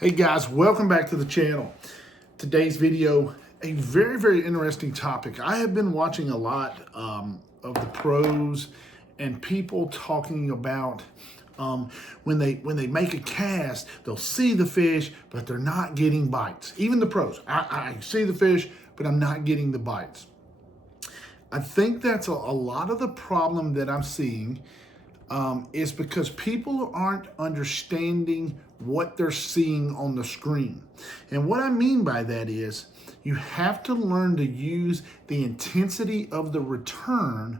Hey guys, welcome back to the channel. Today's video, a very interesting topic. I have been watching a lot of the pros and people talking about when they make a cast, they'll see the fish, but they're not getting bites. Even the pros, I see the fish, but I'm not getting the bites. I think that's a lot of the problem that I'm seeing is because people aren't understanding what they're seeing on the screen. And what I mean by that is you have to learn to use the intensity of the return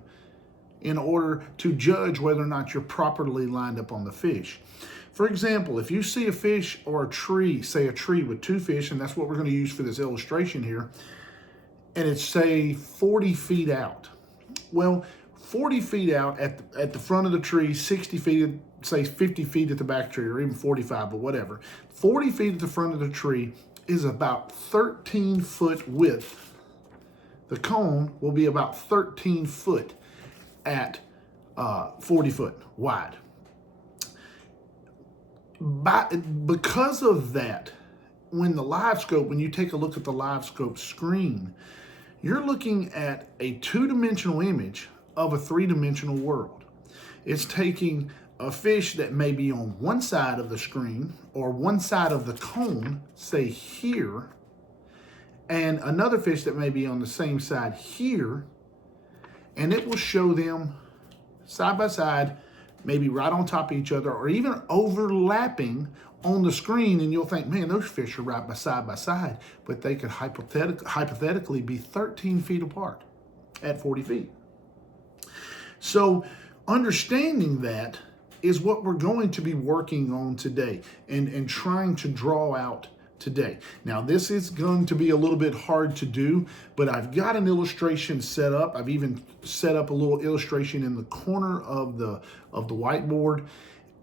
in order to judge whether or not you're properly lined up on the fish. For example, if you see a fish or a tree, say a tree with two fish, and that's what we're going to use for this illustration here, and it's say 40 feet out. Well, 40 feet out at the front of the tree, 60 feet, say 50 feet at the back tree, or even 45, but whatever. 40 feet at the front of the tree is about 13 foot width. The cone will be about 13 foot at 40 foot wide. Because of that, when you take a look at the Livescope screen, you're looking at a two-dimensional image of a three-dimensional world. It's taking a fish that may be on one side of the screen or one side of the cone, say here, and another fish that may be on the same side here, and it will show them side by side, maybe right on top of each other, or even overlapping on the screen, and you'll think, man, those fish are right by side, but they could hypothetically be 13 feet apart at 40 feet. So understanding that is what we're going to be working on today and trying to draw out today. Now, this is going to be a little bit hard to do, but I've got an illustration set up. I've even set up a little illustration in the corner of the whiteboard.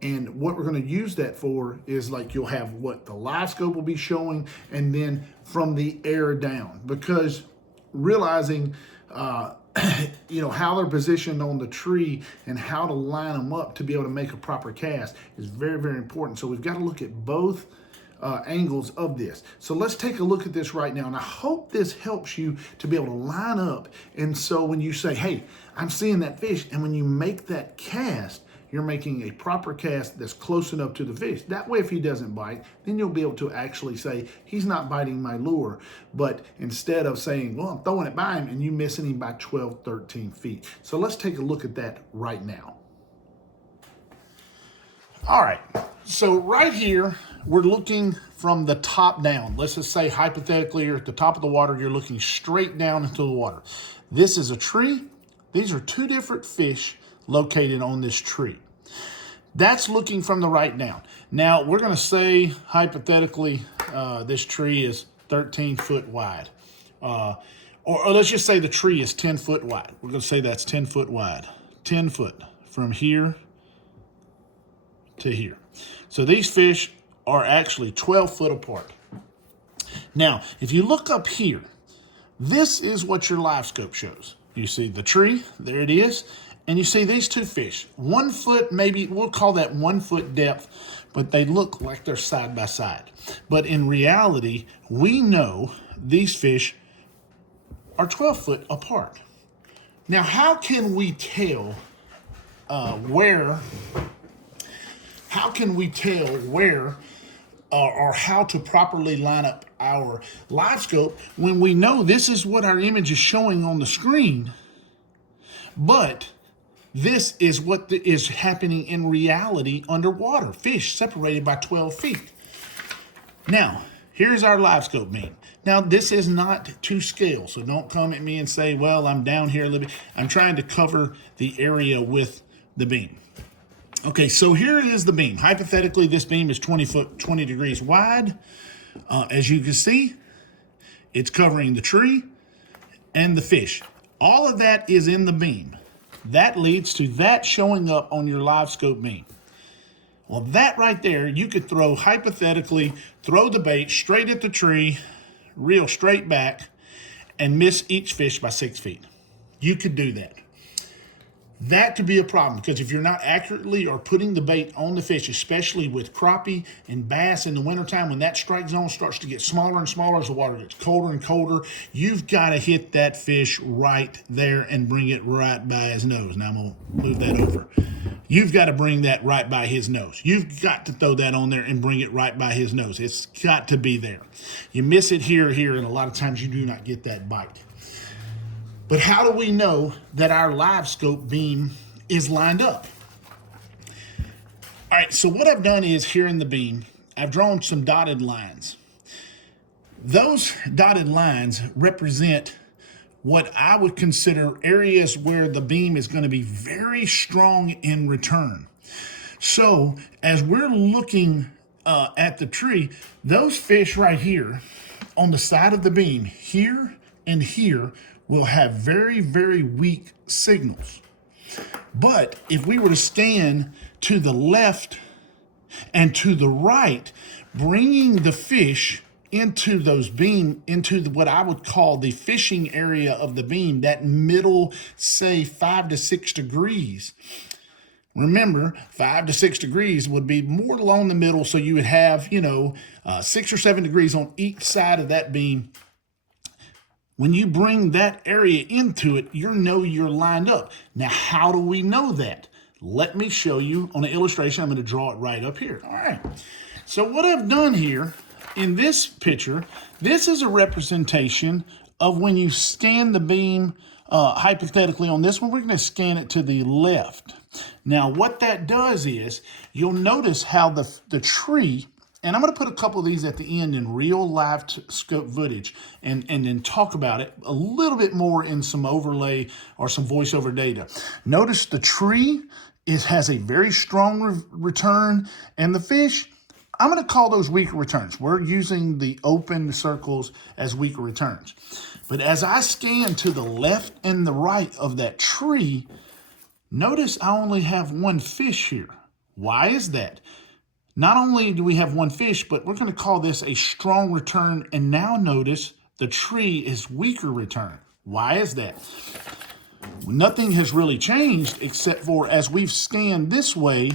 And what we're going to use that for is, like, you'll have what the Livescope will be showing, and then from the air down, because realizing how they're positioned on the tree and how to line them up to be able to make a proper cast is very important. So we've got to look at both angles of this. So let's take a look at this right now, and I hope this helps you to be able to line up. And so when you say, hey, I'm seeing that fish, and when you make that cast, you're making a proper cast that's close enough to the fish. That way, if he doesn't bite, then you'll be able to actually say, he's not biting my lure. But instead of saying, well, I'm throwing it by him, and you missing him by 12, 13 feet. So let's take a look at that right now. All right, so right here, we're looking from the top down. Let's just say, hypothetically, you're at the top of the water, you're looking straight down into the water. This is a tree. These are two different fish located on this tree. That's looking from the right down. Now, we're going to say, hypothetically, this tree is 13 foot wide. Or let's just say the tree is 10 foot wide. We're going to say that's 10 foot wide. 10 foot from here to here. So these fish are actually 12 foot apart. Now, if you look up here, this is what your Livescope shows. You see the tree, there it is. And you see these two fish, 1 foot, maybe we'll call that 1 foot depth, but they look like they're side by side. But in reality, we know these fish are 12 foot apart. Now, how can we tell where or how to properly line up our Livescope when we know this is what our image is showing on the screen, but this is what is happening in reality underwater? Fish separated by 12 feet. Now, here's our Livescope beam. Now, this is not to scale, so don't come at me and say, well, I'm down here a little bit. I'm trying to cover the area with the beam. Okay, so here is the beam. Hypothetically, this beam is 20 degrees wide. As you can see, it's covering the tree and the fish. All of that is in the beam. That leads to that showing up on your Livescope beam. Well, that right there, you could hypothetically throw the bait straight at the tree, reel straight back, and miss each fish by 6 feet. You could do that. That could be a problem because if you're not accurately or putting the bait on the fish, especially with crappie and bass in the wintertime, when that strike zone starts to get smaller and smaller as the water gets colder and colder, you've got to hit that fish right there and bring it right by his nose. Now I'm going to move that over. You've got to bring that right by his nose. You've got to throw that on there and bring it right by his nose. It's got to be there. You miss it here, and a lot of times you do not get that bite. But how do we know that our Livescope beam is lined up? All right, so what I've done is here in the beam, I've drawn some dotted lines. Those dotted lines represent what I would consider areas where the beam is going to be very strong in return. So as we're looking at the tree, those fish right here on the side of the beam, here and here, will have very, very weak signals. But if we were to scan to the left and to the right, bringing the fish into those beam, into what I would call the fishing area of the beam, that middle, say 5 to 6 degrees. Remember, 5 to 6 degrees would be more along the middle, so you would have, 6 or 7 degrees on each side of that beam. When you bring that area into it, you know you're lined up. Now, how do we know that? Let me show you on an illustration. I'm going to draw it right up here. All right. So what I've done here in this picture, this is a representation of when you scan the beam, hypothetically on this one, we're going to scan it to the left. Now, what that does is you'll notice how the tree, and I'm going to put a couple of these at the end in real live scope footage and then talk about it a little bit more in some overlay or some voiceover data. Notice the tree has a very strong return, and the fish, I'm going to call those weaker returns. We're using the open circles as weaker returns. But as I scan to the left and the right of that tree, notice I only have one fish here. Why is that? Not only do we have one fish, but we're going to call this a strong return. And now notice the tree is weaker return. Why is that? Nothing has really changed except for as we've scanned this way,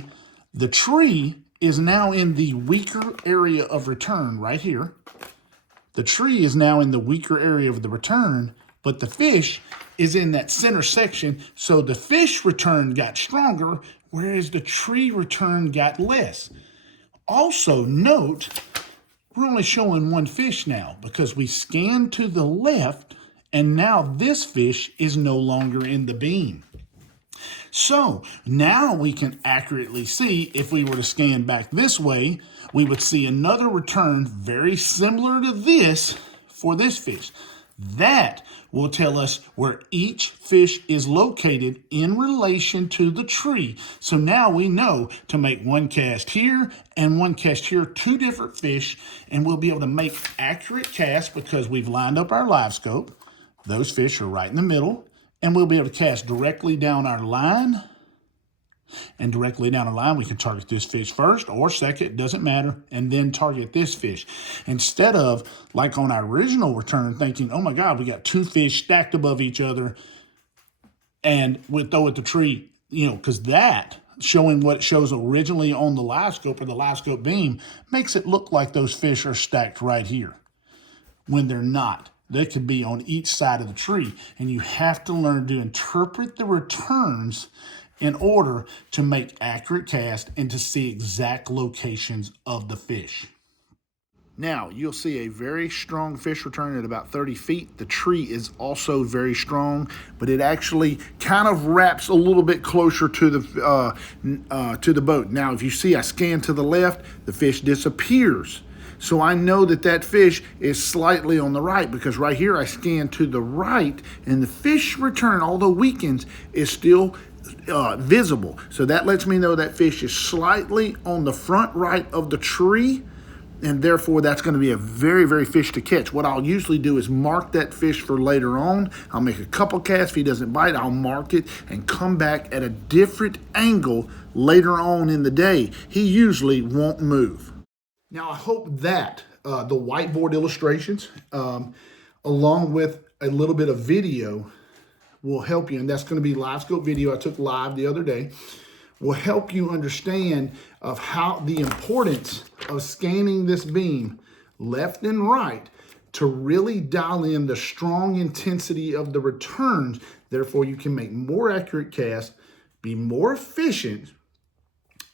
the tree is now in the weaker area of return right here. The tree is now in the weaker area of the return, but the fish is in that center section. So the fish return got stronger, whereas the tree return got less. Also note, we're only showing one fish now because we scanned to the left and now this fish is no longer in the beam. So now we can accurately see, if we were to scan back this way, we would see another return very similar to this for this fish. That will tell us where each fish is located in relation to the tree. So now we know to make one cast here and one cast here, two different fish, and we'll be able to make accurate casts because we've lined up our Livescope. Those fish are right in the middle, and we'll be able to cast directly down our line. And directly down the line, we can target this fish first or second, it doesn't matter, and then target this fish. Instead of, like on our original return, thinking, oh my God, we got two fish stacked above each other, and we'll throw at the tree, because that, showing what it shows originally on the Livescope or the Livescope beam, makes it look like those fish are stacked right here, when they're not. They could be on each side of the tree, and you have to learn to interpret the returns in order to make accurate casts and to see exact locations of the fish. Now, you'll see a very strong fish return at about 30 feet. The tree is also very strong, but it actually kind of wraps a little bit closer to the boat. Now, if you see I scan to the left, the fish disappears. So I know that that fish is slightly on the right because right here I scan to the right and the fish return, although weakens, is still visible. So that lets me know that fish is slightly on the front right of the tree, and therefore that's going to be a very, very fish to catch. What I'll usually do is mark that fish for later on. I'll make a couple casts. If he doesn't bite, I'll mark it and come back at a different angle later on in the day. He usually won't move. Now, I hope that the whiteboard illustrations, along with a little bit of video, will help you, and that's going to be Livescope video I took live the other day, will help you understand of how the importance of scanning this beam left and right to really dial in the strong intensity of the returns. Therefore, you can make more accurate casts, be more efficient,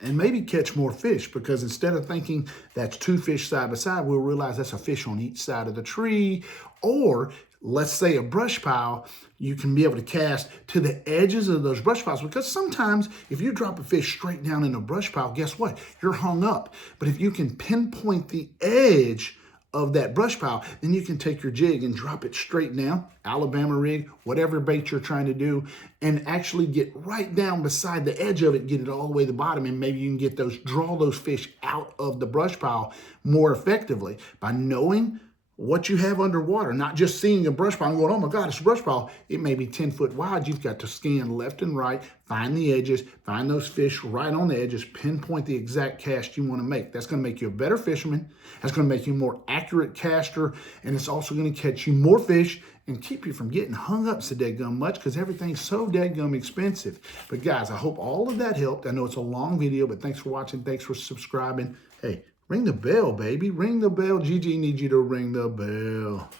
and maybe catch more fish, because instead of thinking that's two fish side by side, we'll realize that's a fish on each side of the tree. Or let's say a brush pile, you can be able to cast to the edges of those brush piles, because sometimes if you drop a fish straight down in a brush pile, guess what? You're hung up. But if you can pinpoint the edge of that brush pile, then you can take your jig and drop it straight down, Alabama rig, whatever bait you're trying to do, and actually get right down beside the edge of it, get it all the way to the bottom, and maybe you can get draw those fish out of the brush pile more effectively by knowing what you have underwater, not just seeing a brush pile and going, oh my God, it's a brush pile. It may be 10 foot wide. You've got to scan left and right, find the edges, find those fish right on the edges, pinpoint the exact cast you want to make. That's going to make you a better fisherman. That's going to make you a more accurate caster. And it's also going to catch you more fish and keep you from getting hung up so dadgum much, because everything's so dadgum expensive. But guys, I hope all of that helped. I know it's a long video, but thanks for watching. Thanks for subscribing. Hey, ring the bell, baby. Ring the bell. Gigi needs you to ring the bell.